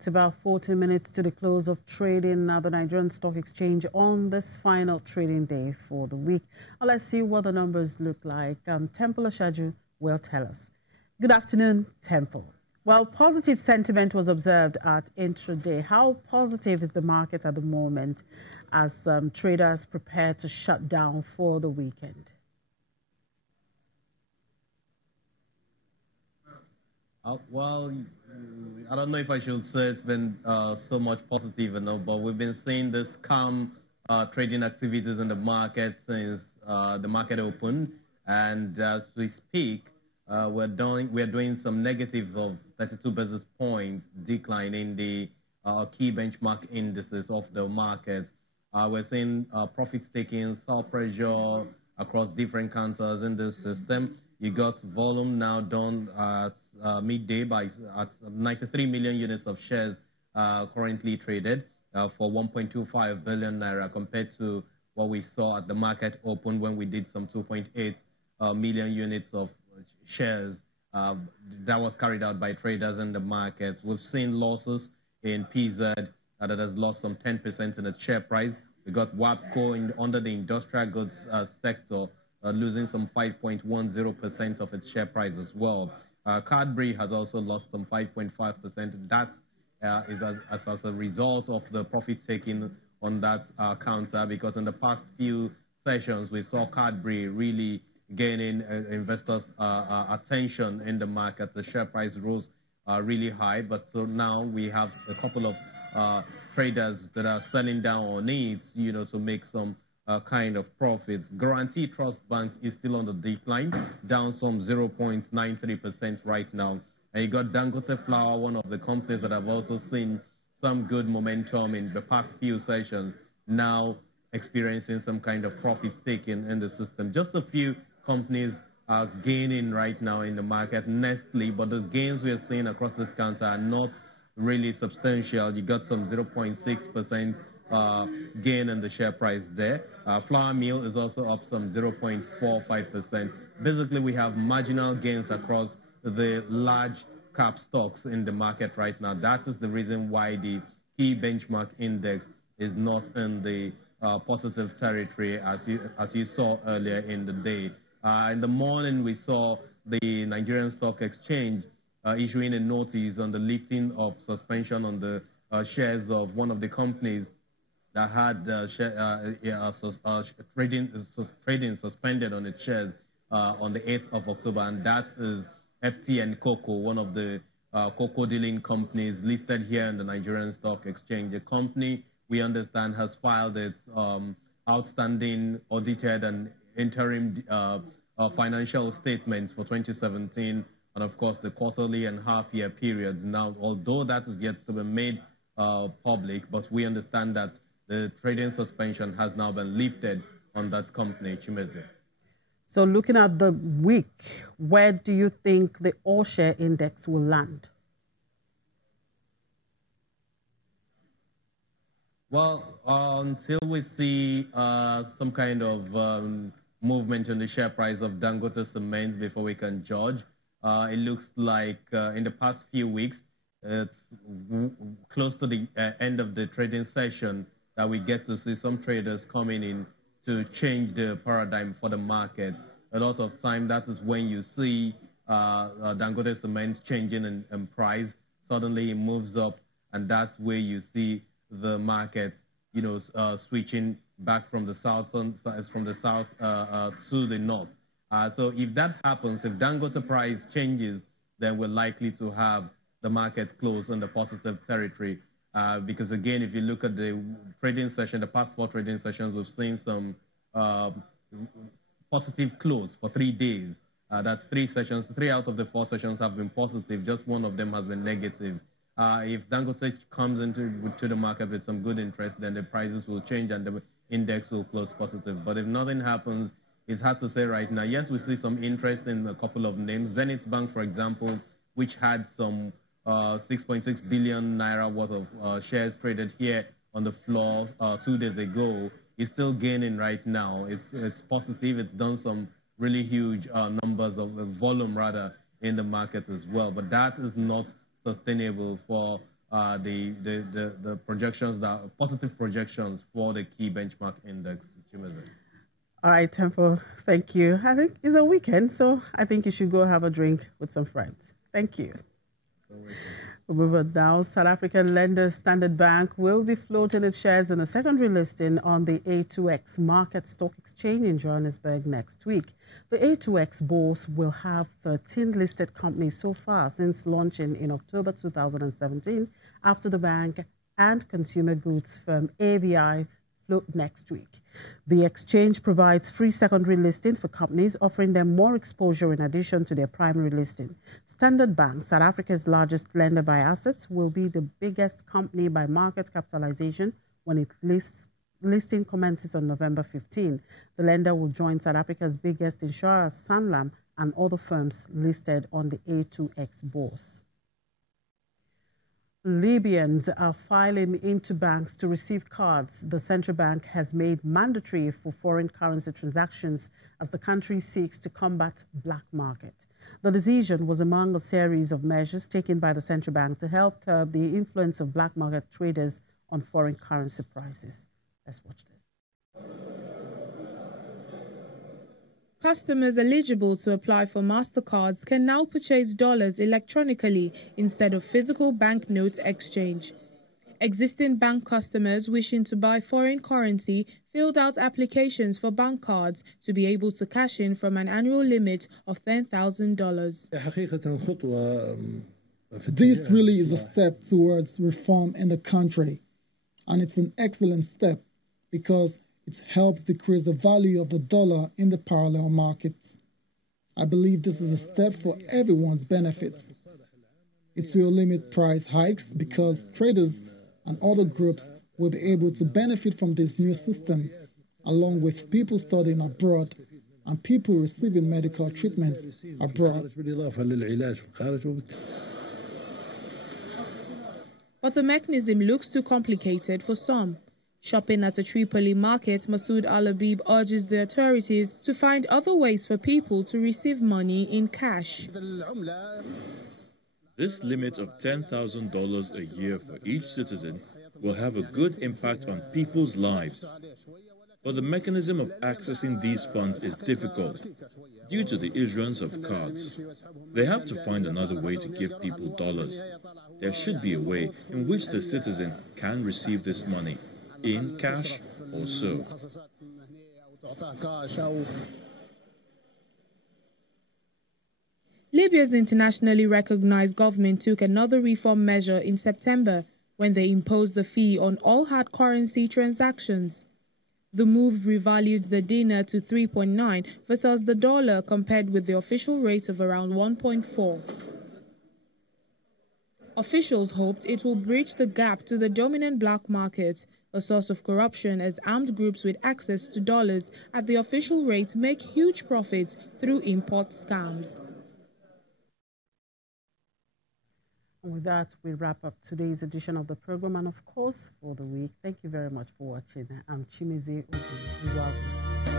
It's about 40 minutes to the close of trading at the Nigerian Stock Exchange on this final trading day for the week. Let's see what the numbers look like. Temple Oshaju will tell us. Good afternoon, Temple. Well, positive sentiment was observed at intraday. How positive is the market at the moment as traders prepare to shut down for the weekend? Well, I don't know if I should say it's been so much positive enough, but we've been seeing this calm trading activities in the market since the market opened, and as we speak, we're doing some negative of 32 basis points decline in the key benchmark indices of the market. We're seeing profit taking, sell pressure across different counters in the system. You got volume now done at midday at 93 million units of shares currently traded for 1.25 billion naira compared to what we saw at the market open when we did some 2.8 million units of shares that was carried out by traders in the markets. We've seen losses in PZ that has lost some 10% in its share price. We got WAPCO under the industrial goods sector losing some 5.10% of its share price as well. Cadbury has also lost some 5.5%. That is as a result of the profit taking on that counter, because in the past few sessions we saw Cadbury really gaining investors' attention in the market. The share price rose really high, but so now we have a couple of traders that are selling down on it, to make some kind of profits. Guarantee Trust Bank is still on the decline, down some 0.93% right now. And you got Dangote Flour, one of the companies that have also seen some good momentum in the past few sessions, now experiencing some kind of profit taking in the system. Just a few companies are gaining right now in the market, Nestle, but the gains we are seeing across this counter are not really substantial. You got some 0.6% gain in the share price there. Flour Mill is also up some 0.45%. Basically, we have marginal gains across the large cap stocks in the market right now. That is the reason why the key benchmark index is not in the positive territory as you saw earlier in the day. In the morning, we saw the Nigerian Stock Exchange issuing a notice on the lifting of suspension on the shares of one of the companies that had trading suspended on its shares on the 8th of October, and that is FTN Cocoa, one of the cocoa dealing companies listed here in the Nigerian Stock Exchange. The company, we understand, has filed its outstanding audited and interim financial statements for 2017, and of course the quarterly and half-year periods. Now, although that is yet to be made public, but we understand that the trading suspension has now been lifted on that company, Chimeze. So looking at the week, where do you think the all-share index will land? Well, until we see some kind of movement in the share price of Dangote Cement before we can judge, it looks like in the past few weeks, it's close to the end of the trading session that we get to see some traders coming in to change the paradigm for the market. A lot of time, that is when you see Dangote Cement changing in price. Suddenly it moves up, and that's where you see the market, switching back from the south to the north. So if that happens, if Dangote price changes, then we're likely to have the market close in the positive territory. Because again, if you look at the trading session, the past 4 trading sessions, we've seen some positive close for 3 days. That's 3 sessions. 3 out of the 4 sessions have been positive. Just one of them has been negative. If Dangote comes into the market with some good interest, then the prices will change and the index will close positive. But if nothing happens, it's hard to say right now. Yes, we see some interest in a couple of names. Zenith Bank, for example, which had some 6.6 billion naira worth of shares traded here on the floor 2 days ago, is still gaining right now. It's positive. It's done some really huge numbers of volume rather in the market as well. But that is not sustainable for the projections, that positive projections for the key benchmark index. All right, Temple, thank you. I think it's a weekend, so I think you should go have a drink with some friends. Thank you. We'll move on now. South African lender Standard Bank will be floating its shares in a secondary listing on the A2x market stock exchange in Johannesburg next week. The A2x bourse will have 13 listed companies so far since launching in October 2017, after the bank and consumer goods firm ABI float next week. The exchange provides free secondary listing for companies, offering them more exposure in addition to their primary listing. Standard Bank, South Africa's largest lender by assets, will be the biggest company by market capitalization when its listing commences on November 15. The lender will join South Africa's biggest insurer, Sanlam, and other firms listed on the A2X bourse. Libyans are filing into banks to receive cards the central bank has made mandatory for foreign currency transactions as the country seeks to combat black market. The decision was among a series of measures taken by the central bank to help curb the influence of black market traders on foreign currency prices. Let's watch this. Customers eligible to apply for MasterCards can now purchase dollars electronically instead of physical banknote exchange. Existing bank customers wishing to buy foreign currency filled out applications for bank cards to be able to cash in from an annual limit of $10,000. This really is a step towards reform in the country, and it's an excellent step because it helps decrease the value of the dollar in the parallel markets. I believe this is a step for everyone's benefit. It will limit price hikes because traders and other groups will be able to benefit from this new system, along with people studying abroad and people receiving medical treatments abroad. But the mechanism looks too complicated for some. Shopping at a Tripoli market, Masood Al-Habib urges the authorities to find other ways for people to receive money in cash. This limit of $10,000 a year for each citizen will have a good impact on people's lives. But the mechanism of accessing these funds is difficult due to the issuance of cards. They have to find another way to give people dollars. There should be a way in which the citizen can receive this money, in cash or so. Libya's internationally recognized government took another reform measure in September when they imposed a fee on all hard currency transactions. The move revalued the dinar to 3.9 versus the dollar, compared with the official rate of around 1.4. Officials hoped it will bridge the gap to the dominant black market, a source of corruption, as armed groups with access to dollars at the official rate make huge profits through import scams. And with that, we wrap up today's edition of the program and, of course, for the week. Thank you very much for watching. I'm Chimizi Udu.